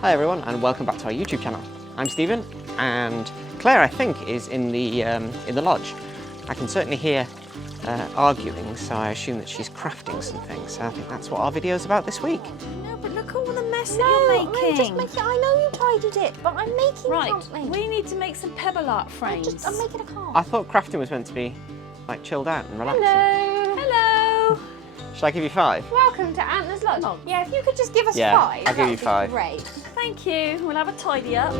Hi everyone, and welcome back to our YouTube channel. I'm Stephen, and Claire, I think, is in the lodge. I can certainly hear arguing, so I assume that she's crafting some things. So I think that's what our video is about this week. No, but look all the mess that you're making. I'm just making. I know you tidied it, but I'm making something. We need to make some pebble art frames. I'm making a card. I thought crafting was meant to be like chilled out and relaxing. Hello. Hello. Should I give you 5? Welcome to Antler's Lodge. Oh. Yeah, if you could just give us Yeah, 5. I'll give you 5. Great. Thank you. We'll have a tidy up.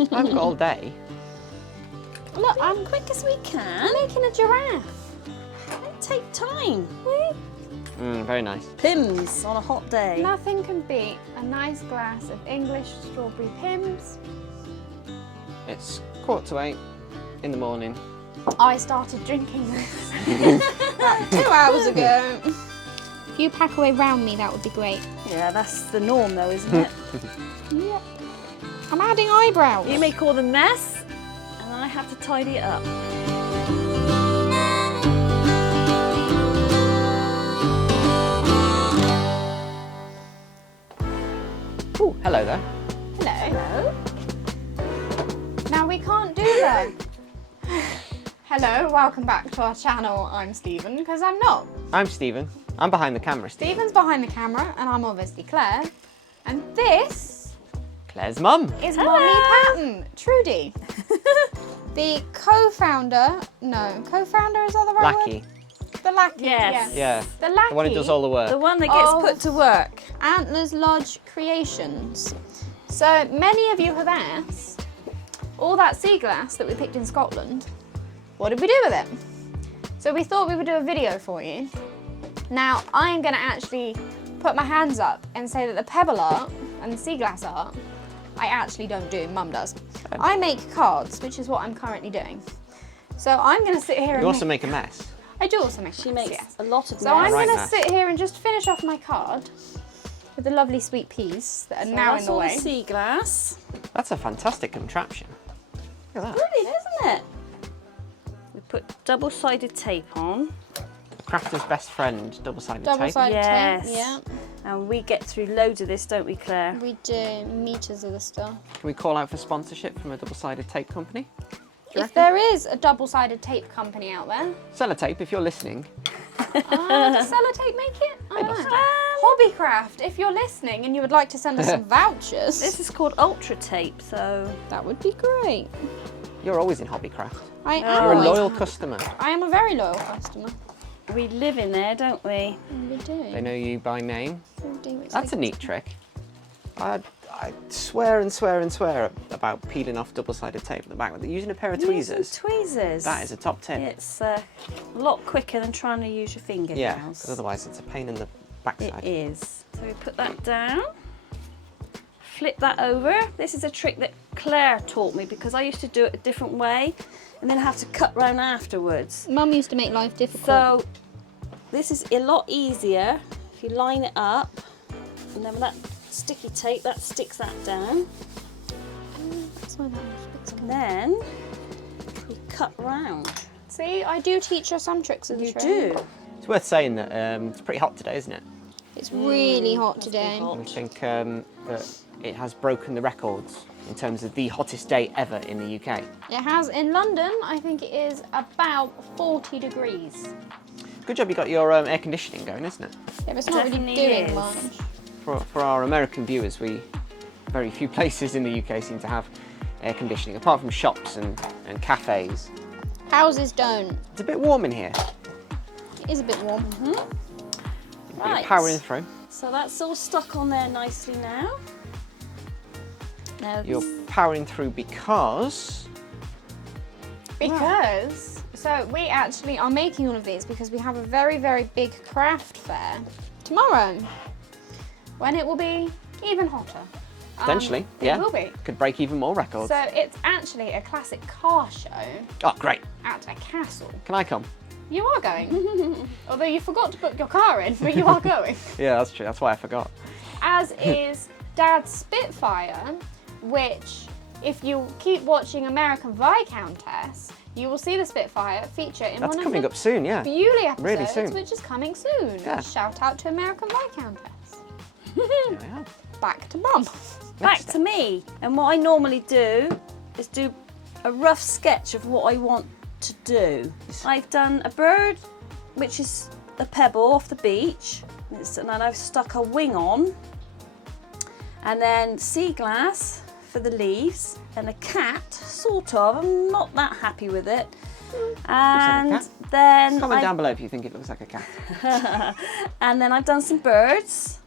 I haven't got all day. Look, I'm quick as we can. I'm making a giraffe. It take time. Very nice. Pims on a hot day. Nothing can beat a nice glass of English strawberry Pims. It's 7:45 in the morning. I started drinking this about 2 hours ago. If you pack away round me, that would be great. Yeah, that's the norm though, isn't it? Yep. I'm adding eyebrows. You make all the mess and I have to tidy it up. Oh, hello there. Hello. Now we can't do that. Hello, welcome back to our channel. I'm Stephen, because I'm not. I'm Stephen. I'm behind the camera, Stephen. Stephen's behind the camera, and I'm obviously Claire. And this Claire's mum. is Hello. Mummy Patton, Trudy. The co-founder, is that the right Lackey. word? The lackey, Yes. Yeah. The lackey. The one who does all the work. The one that gets Oh. put to work. Antler's Lodge Creations. So many of you have asked, all that seaglass that we picked in Scotland, what did we do with it? So we thought we would do a video for you. Now I am going to actually put my hands up and say that the pebble art and the seaglass art, I actually don't do, Mum does. I make cards, which is what I'm currently doing. So I'm going to sit here and You also make a mess. I do also make She makes yes. a lot of So I'm mess. Right going to mess. sit here and just finish off my card with the lovely sweet peas that are So now that's in the all way. the sea glass. That's a fantastic contraption. Look at that. Brilliant, isn't it? We put double-sided tape on. The crafter's best friend, double-sided tape. Double-sided Yes. tape, yeah. And we get through loads of this, don't we, Claire? We do meters of the stuff. Can we call out for sponsorship from a double-sided tape company? If there is a double-sided tape company out there, Sellotape, if you're listening. does Sellotape make it? I don't know. Hobbycraft, if you're listening and you would like to send us some vouchers, This is called ultra tape, so that would be great. You're always in Hobbycraft. I You're am. a loyal customer. I am a very loyal customer. we live in there, don't we? We do. They know you by name. We do. It's That's a like- neat trick. I swear and swear and swear about peeling off double-sided tape at the back. Using a pair of tweezers, Tweezers. that is a top tip. It's a lot quicker than trying to use your fingernails. Yeah, because otherwise it's a pain in the It backside. is. So we put that down, flip that over. This is a trick that Claire taught me because I used to do it a different way and then have to cut round afterwards. Mum used to make life difficult. So this is a lot easier if you line it up and then with that sticky tape that sticks that down. That's why that was And then you cut round. See, I do teach her some tricks of the You trade. do. It's worth saying that it's pretty hot today, isn't it? It's really hot must be today. hot. We think that it has broken the records in terms of the hottest day ever in the UK. It has in London, I think it is about 40 degrees. Good job you got your air conditioning going, isn't it? Yeah, but it's not really Definitely doing is. much. For our American viewers, very few places in the UK seem to have air conditioning, apart from shops and cafes. Houses don't. It's a bit warm in here. It is a bit warm. Right. You're powering through. So that's all stuck on there nicely now. Now You're powering through because So we actually are making all of these because we have a very, very big craft fair tomorrow when it will be even hotter. potentially, yeah, It will be. could break even more records. So it's actually a classic car show Oh, great. at a castle. Can I come? You are going. Although you forgot to book your car in, but you are going. Yeah, that's true. That's why I forgot. As is Dad's Spitfire, which, if you keep watching American Viscountess, you will see the Spitfire feature in That's one coming of up soon, yeah. the Beauty episodes, Really soon. which is coming soon. Yeah. Shout out to American Viscountess. There we are. Back to Mum. Back to me. And what I normally do is do a rough sketch of what I want to do. I've done a bird, which is a pebble off the beach, and then I've stuck a wing on, and then sea glass for the leaves, and a cat, sort of. I'm not that happy with it. And cat. then Comment down below if you think it looks like a cat. and then I've done some birds.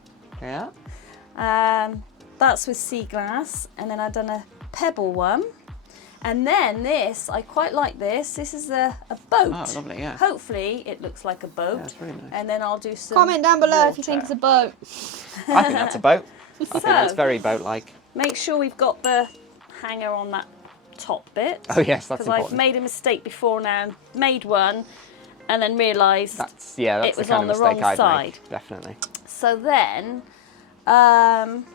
Yeah. That's with sea glass, and then I've done a pebble one. And then this, I quite like this. This is a boat. Oh, lovely, yeah. Hopefully it looks like a boat. Yeah, it's really nice. And then I'll do some Comment down below if you think water. it's a boat. I think that's a boat. I think that's So- very boat-like. Make sure we've got the hanger on that top bit. Oh yes, that's Because I've important. made a mistake before now, made one, and then realised. That's it the was kind on of the mistake wrong I'd side. make, definitely. So then,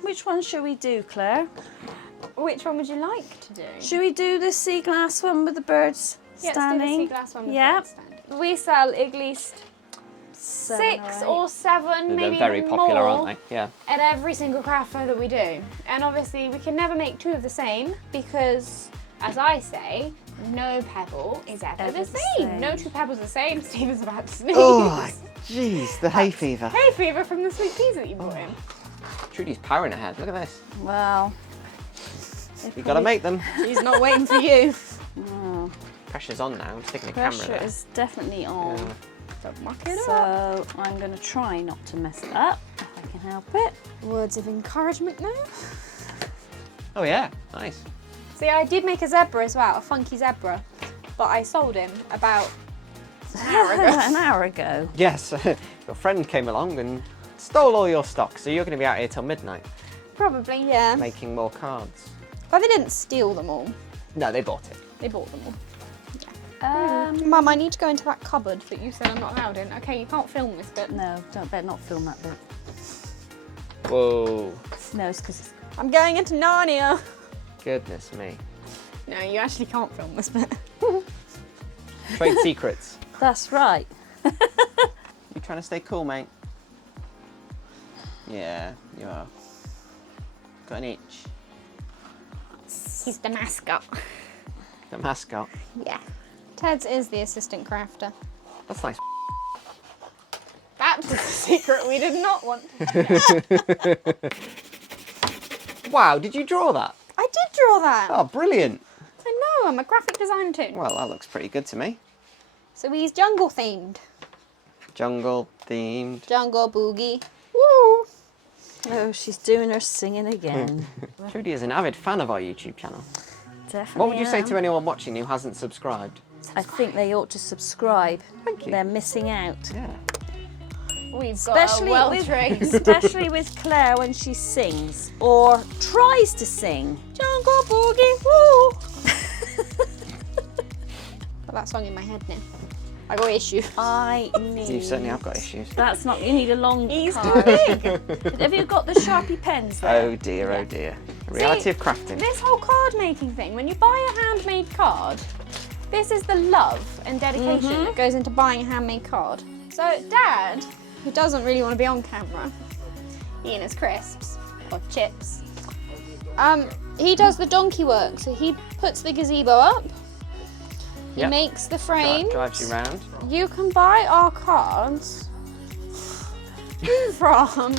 which one should we do, Claire? Which one would you like to do? Should we do the sea glass one with the birds Yeah, standing? let's do the sea glass one with Yeah. birds standing. We sell at least 7 6 or or 7, They're maybe very even popular, more, aren't they? Yeah. at every single craft fair that we do. And obviously we can never make 2 of the same because, as I say, no pebble is ever the same. No 2 pebbles are the same. Stephen's about to sneeze. Oh, jeez, the hay fever. Hay fever from the sweet peas that you brought in. Trudy's powering ahead. Look at this. Well, You got to make them. She's not waiting for you. oh, Pressure's on now. I'm sticking a camera pressure there. is definitely on. Yeah. Don't muck it up. So I'm going to try not to mess it up if I can help it. Words of encouragement now. Oh yeah, nice. See, I did make a zebra as well, a funky zebra, but I sold him about an hour ago. An hour ago. Yes, your friend came along and stole all your stock, so you're going to be out here till midnight Probably, yeah. making more cards. But they didn't steal them all. No, they bought it. They bought them all. Mum, I need to go into that cupboard that you said I'm not allowed in. Okay, you can't film this bit. no, better not film that bit. Whoa, No, it's because I'm going into Narnia. goodness me. No, you actually can't film this bit. Trade secrets. that's right. You trying to stay cool, mate? Yeah, you are. Got an itch. He's the mascot. The mascot. Yeah. Ted's is the assistant crafter. That's nice. That was a secret we did not want. Wow, did you draw that? I did draw that. Oh, brilliant. I know, I'm a graphic designer too. Well, that looks pretty good to me. So he's jungle themed. Jungle themed. Jungle boogie. Woo! Oh, she's doing her singing again. Trudy is an avid fan of our YouTube channel. Definitely. What would you say am. to anyone watching who hasn't subscribed? I think they ought to subscribe. Thank you. They're missing out. Yeah. We've Especially got a with, well-trained. especially with Claire when she sings or tries to sing. Jungle boogie, woo! Got that song in my head now. I got issues. I need. You certainly have got issues. That's not. You need a long. He's card. too big. Have you got the Sharpie pens there? Oh dear, oh dear. The reality of crafting. This whole card making thing, when you buy a handmade card, this is the love and dedication that goes into buying a handmade card. So Dad, who doesn't really want to be on camera, eating his crisps or chips, he does the donkey work. So he puts the gazebo up, he Yep. makes the frame. Drives you round. You can buy our cards from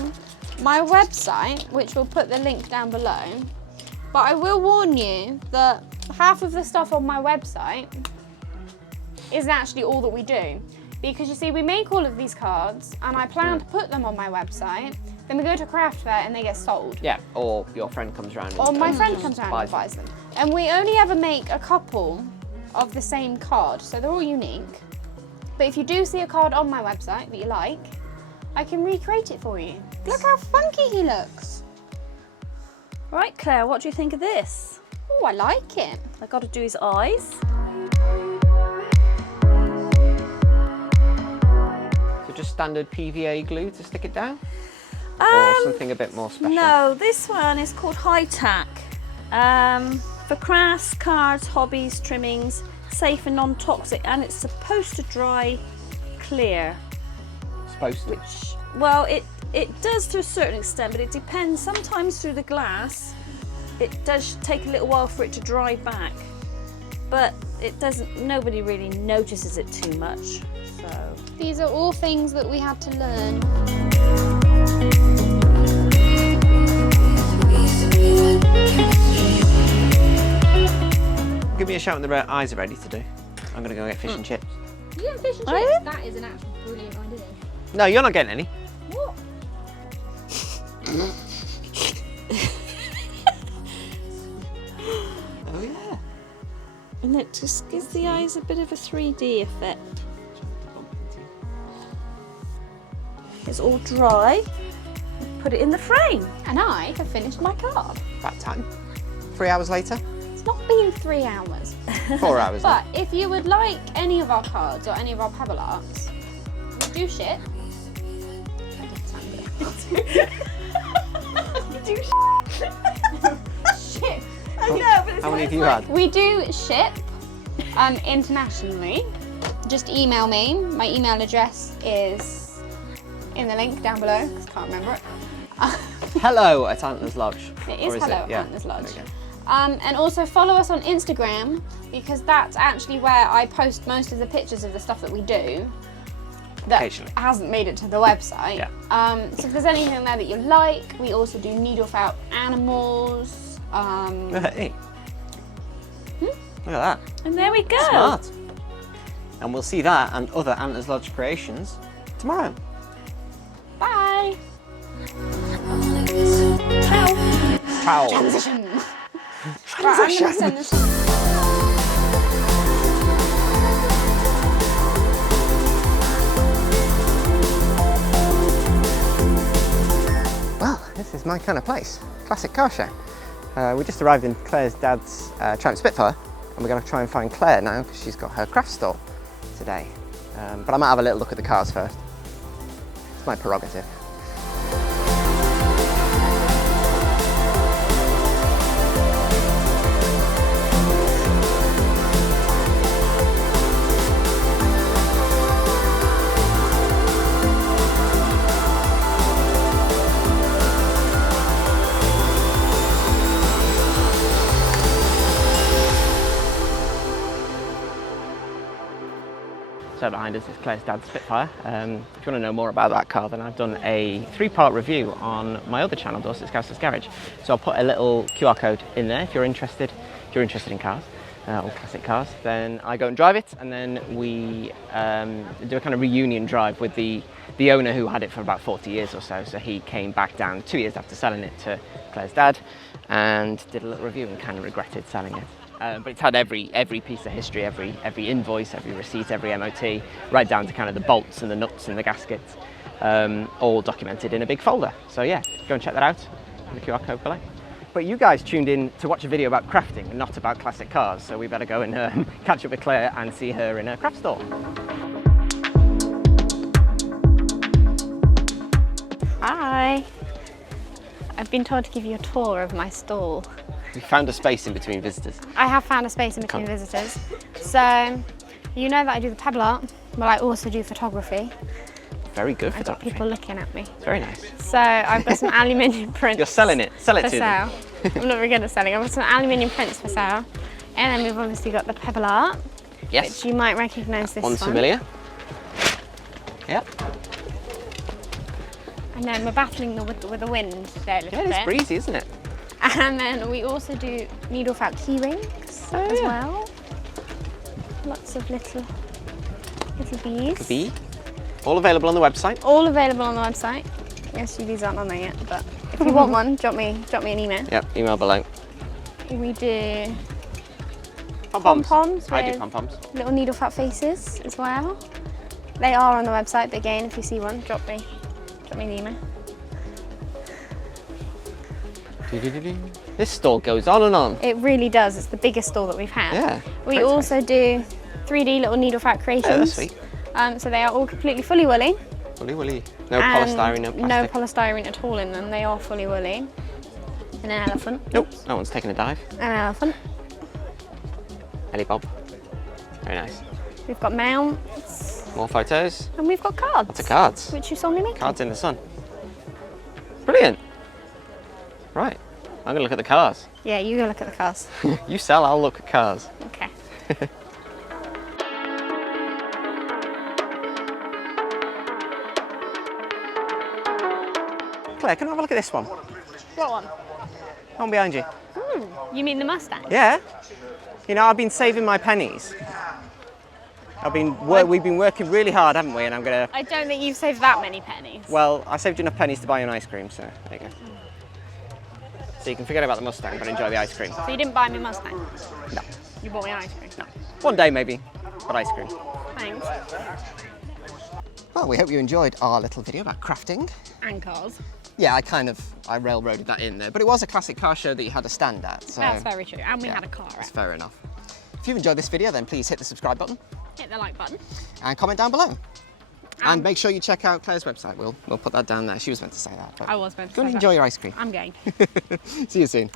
my website, which we'll put the link down below. But I will warn you that half of the stuff on my website isn't actually all that we do. Because you see, we make all of these cards and I plan to put them on my website. Then we go to a craft fair and they get sold. Yeah, or your friend comes round. Or my and friend comes around and buys them. And we only ever make a couple of the same card, so they're all unique. But if you do see a card on my website that you like, I can recreate it for you. Look how funky he looks. Right, Claire. What do you think of this? Oh, I like it. I got to do his eyes. So just standard PVA glue to stick it down? Or something a bit more special? No, this one is called High Tack. For crafts, cards, hobbies, trimmings, safe and non-toxic, and it's supposed to dry clear. Supposed to. Well, it does to a certain extent, but it depends. Sometimes through the glass, it does take a little while for it to dry back, but it doesn't. Nobody really notices it too much. So These are all things that we had to learn. Give me a shout when the eyes are ready to do. I'm gonna go get fish and chips. You get fish and Are chips? you? That is an actual brilliant idea. No, you're not getting any. What? Oh yeah. and it just gives the eyes a bit of a 3D effect. It's all dry. Put it in the frame. And I have finished my card. About time. 3 hours later. It's not been 3 hours. 4 hours. But if you would like any of our cards or any of our pebble arts, we do ship. Ship. I know, but it's How many have like- you had? We do ship internationally. Just email me. My email address is in the link down below, because I can't remember it. Hello at Antlers Lodge. It is Or hello at Yeah. Antlers Lodge. Okay. And also follow us on Instagram, because that's actually where I post most of the pictures of the stuff that we do that Occasionally. hasn't made it to the website. Yeah. So if there's anything there that you like, we also do needle-felt animals. Hey. Look at that. And there we go. Smart. And we'll see that and other Antlers Lodge creations tomorrow. Bye. Ciao. Transition. Right, I'm going to send this. Well, this is my kind of place. Classic car show. We just arrived in Claire's dad's Triumph Spitfire, and we're going to try and find Claire now because she's got her craft stall today. But I might have a little look at the cars first. It's my prerogative. So behind us is Claire's dad's Spitfire. If you want to know more about that car, then I've done a 3-part review on my other channel, Dorset Scouser's Garage. So I'll put a little QR code in there if you're interested. If you're interested in cars, or classic cars, then I go and drive it, and then we do a kind of reunion drive with the owner who had it for about 40 years or so. So he came back down 2 years after selling it to Claire's dad, and did a little review and kind of regretted selling it. But it's had every piece of history, every invoice, every receipt, every MOT, right down to kind of the bolts and the nuts and the gaskets, all documented in a big folder. So yeah, go and check that out, the QR code below. But you guys tuned in to watch a video about crafting and not about classic cars, so we better go and catch up with Claire and see her in her craft store. Hi. I've been told to give you a tour of my stall. We found a space in between visitors. I have found a space in between Come. visitors. So, you know that I do the pebble art, but I also do photography. Very good I've got photography. people looking at me. It's very nice. So, I've got some aluminium prints. You're selling it. Sell it for to them. sale. I'm not very good at selling. I've got some aluminium prints for sale. And then we've obviously got the pebble art, Yes. which you might recognise this One's one. familiar. Yep. And then we're battling with the wind there a little Yeah, bit. it's breezy, isn't it? And then we also do needle felt key rings as well. Lots of little bees. Bee. All available on the website. All available on the website. Yes, these aren't on there yet, but if you want one, drop me an email. Yep, email below. We do Pom-poms. Pom-poms I do with- pom-poms. little needle felt faces as well. They are on the website, but again, if you see one, drop me an email. This stall goes on and on. It really does. It's the biggest store that we've had. Yeah, We great also do 3D little needle felt creations. Oh, that's sweet. So they are all completely fully woolly. Woolly, woolly. No and polystyrene, no No plastic. polystyrene at all in them. They are fully woolly. And an elephant. Nope, that one's taking a dive. An elephant. Ellie Bob. Very nice. We've got mounts. More photos. And we've got cards. Lots of cards. Which you saw me making. Cards in the sun. Brilliant. Right. I'm going to look at the cars. Yeah, you go look at the cars. You sell, I'll look at cars. Okay. Claire, can I have a look at this one? What one? One behind you. You mean the Mustang? Yeah. You know, I've been saving my pennies. We've been working really hard, haven't we? And I'm gonna. I don't think you've saved that many pennies. Well, I saved you enough pennies to buy you an ice cream, so there you go. So you can forget about the Mustang, but enjoy the ice cream. So you didn't buy me a Mustang? No. You bought me an ice cream? No. One day maybe, but ice cream. Thanks. Well, we hope you enjoyed our little video about crafting. And cars. Yeah, I railroaded that in there, but it was a classic car show that you had a stand at. So That's very true. And we had a car that's out. fair enough. If you've enjoyed this video, then please hit the subscribe button Hit the like button. and comment down below. And make sure you check out Claire's website. We'll put that down there. She was meant to say that. But I was meant to go and say enjoy that. your ice cream. I'm going. See you soon.